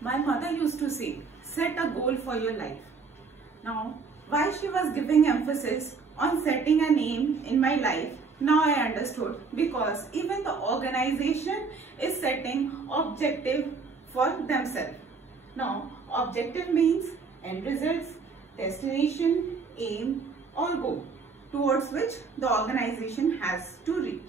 My mother used to say, set a goal for your life. Now, why she was giving emphasis on setting an aim in my life, now I understood, because even the organization is setting objective for themselves. Now, objective means end results, destination, aim or goal towards which the organization has to reach.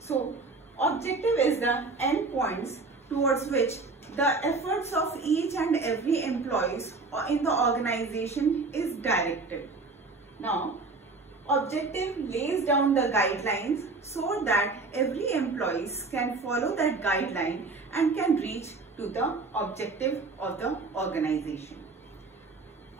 So, objective is the end points towards which the efforts of each and every employees in the organization is directed. Now, objective lays down the guidelines so that every employees can follow that guideline and can reach to the objective of the organization.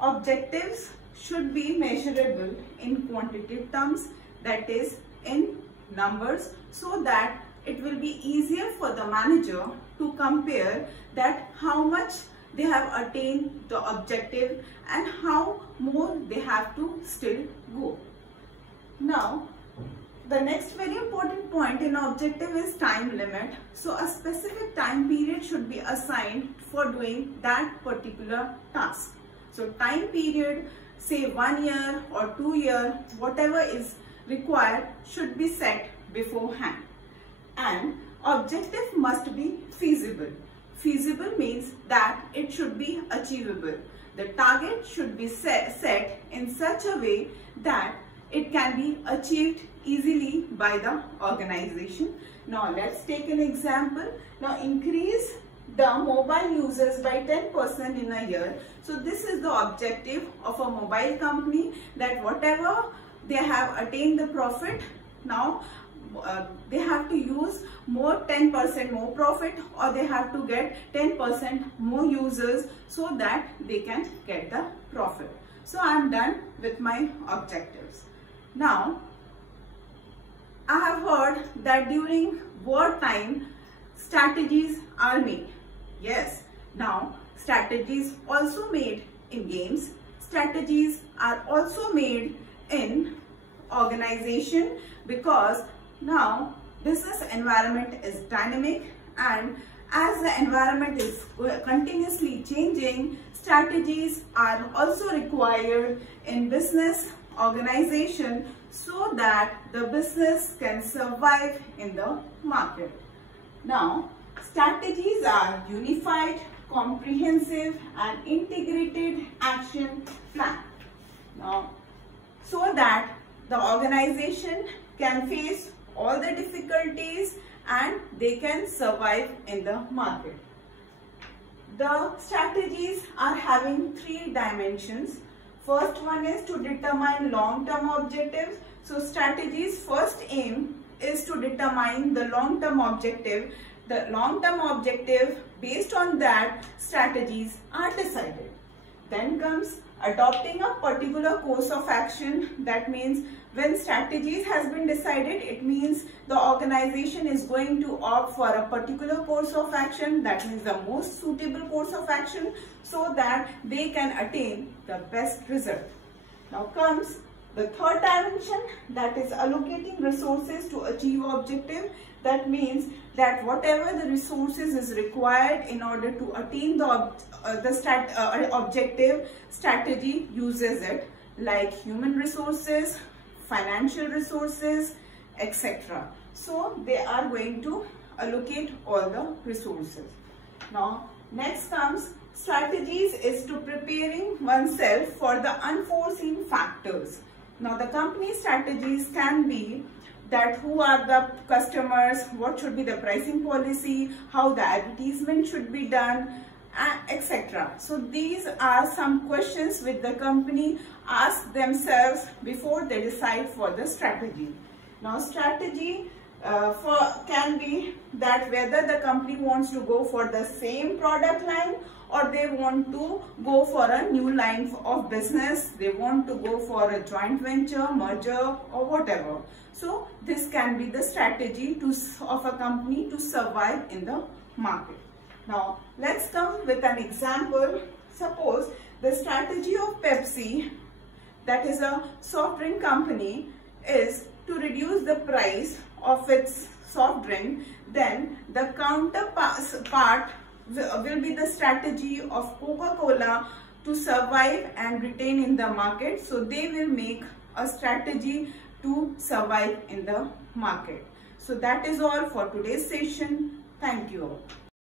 Objectives should be measurable in quantitative terms, that is in numbers, so that it will be easier for the manager to compare that how much they have attained the objective and how more they have to still go. Now, the next very important point in objective is time limit. So, a specific time period should be assigned for doing that particular task. So, time period, say 1 year or 2 years, whatever is required should be set beforehand. And objective must be feasible. Feasible means that it should be achievable. The target should be set in such a way that it can be achieved easily by the organization. Now let's take an example. Now increase the mobile users by 10% in a year. So this is the objective of a mobile company, that whatever they have attained the profit, now they have to use more 10% more profit, or they have to get 10% more users so that they can get the profit. So I am done with my objectives. Now I have heard that during wartime strategies are made. Yes, now strategies also made in games, strategies are also made in organization, because now business environment is dynamic, and as the environment is continuously changing, strategies are also required in business organization so that the business can survive in the market. Now, strategies are unified, comprehensive and integrated action plan. Now, so that the organization can face all the difficulties and they can survive in the market. The strategies are having 3 dimensions. First one is to determine long-term objectives. So strategies first aim is to determine the long-term objective. The long-term objective, based on that, strategies are decided. Then comes adopting a particular course of action. That means when strategies has been decided, it means the organization is going to opt for a particular course of action, that means the most suitable course of action, so that they can attain the best result. Now comes the third dimension, that is allocating resources to achieve objective. That means that whatever the resources is required in order to attain the objective, strategy uses it, like human resources, financial resources, etc. So they are going to allocate all the resources. Now next comes strategies is to preparing oneself for the unforeseen factors. Now the company strategies can be that who are the customers, what should be the pricing policy, how the advertisement should be done, etc. So these are some questions which the company asks themselves before they decide for the strategy. Now strategy can be that whether the company wants to go for the same product line, or they want to go for a new line of business, they want to go for a joint venture, merger or whatever. So this can be the strategy of a company to survive in the market. Now let's come with an example. Suppose the strategy of Pepsi, that is a soft drink company, is to reduce the price of its soft drink. Then the counterpart will be the strategy of Coca-Cola to survive and retain in the market. So they will make a strategy to survive in the market. So that is all for today's session. Thank you all.